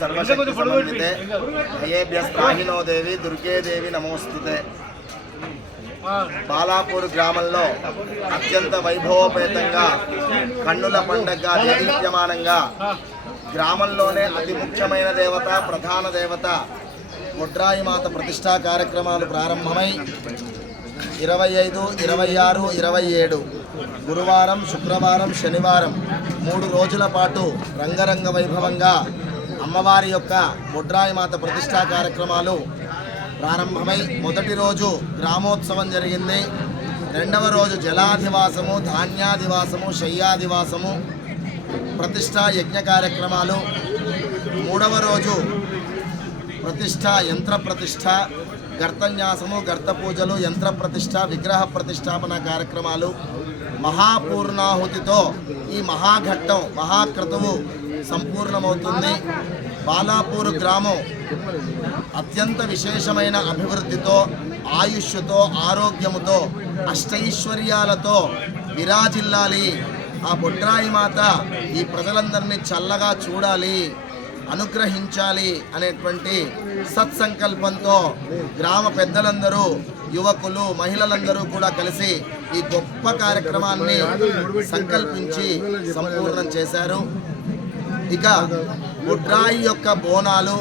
सर्वशक्ति समन्विते अयेभ्यस्त्राहिनो देवी दुर्गे देवी नमोस्तुते। బాలాపూర్ గ్రామంలో అత్యంత వైభవోపేతంగా కన్నుల పండుగగా దేదీప్యమానంగా గ్రామంలోనే అతి ముఖ్యమైన దేవత ప్రధాన దేవత బొడ్రాయి మాత ప్రతిష్టా కార్యక్రమాలు ప్రారంభమై 25, 26, 27 గురువారం, శుక్రవారం, శనివారం 3 రోజుల పాటు రంగరంగ వైభవంగా అమ్మవారి యొక్క బొడ్రాయి మాత ప్రతిష్టా కార్యక్రమాలు ప్రారంభమై మొదటి రోజు గ్రామోత్సవం జరిగింది. రెండవ రోజు జలాధివాసము, ధాన్యాధివాసము, శయ్యాధివాసము, ప్రతిష్టా యజ్ఞ కార్యక్రమాలు. మూడవ రోజు ప్రతిష్ట, యంత్ర ప్రతిష్ట, గర్తన్యాసము, గర్త పూజలు, యంత్ర ప్రతిష్ట, విగ్రహ ప్రతిష్టాపన కార్యక్రమాలు. మహాపూర్ణాహుతితో ఈ మహాఘట్టం, మహాక్రతువు సంపూర్ణమవుతుంది. బాలాపూర్ గ్రామం అత్యంత విశేషమైన అభివృద్ధితో, ఆయుష్తో, ఆరోగ్యముతో, అష్టైశ్వర్యాలతో విరాజిల్లాలి. ఆ బొడ్రాయి మాత ఈ ప్రజలందరినీ చల్లగా చూడాలి, అనుగ్రహించాలి అనేటువంటి సత్సంకల్పంతో గ్రామ పెద్దలందరూ, యువకులు, మహిళలందరూ కూడా కలిసి ఈ గొప్ప కార్యక్రమాన్ని సంకల్పించి సంపూర్ణం చేశారు. ఇక బొడ్రాయి యొక్క బోనాలు,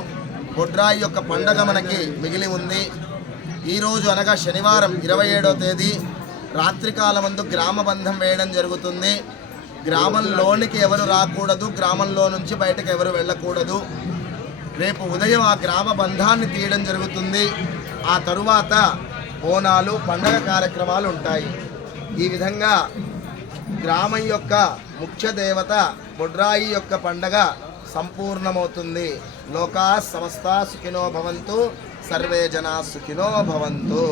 బొడ్రాయి యొక్క పండగ మనకి మిగిలి ఉంది. ఈరోజు అనగా శనివారం 27వ తేదీ రాత్రికాలమందు గ్రామ బంధం వేయడం జరుగుతుంది. గ్రామంలోనికి ఎవరు రాకూడదు, గ్రామంలో నుంచి బయటకు ఎవరు వెళ్ళకూడదు. రేపు ఉదయం ఆ గ్రామ బంధాన్ని తీయడం జరుగుతుంది. ఆ తరువాత బోనాలు, పండగ కార్యక్రమాలు ఉంటాయి. ఈ విధంగా గ్రామం యొక్క ముఖ్య దేవత బొడ్రాయి యొక్క పండగ సంపూర్ణమవుతుంది. లోకా సమస్తా సుఖినో భవంతు, సర్వే జనా సుఖినో భవంతు.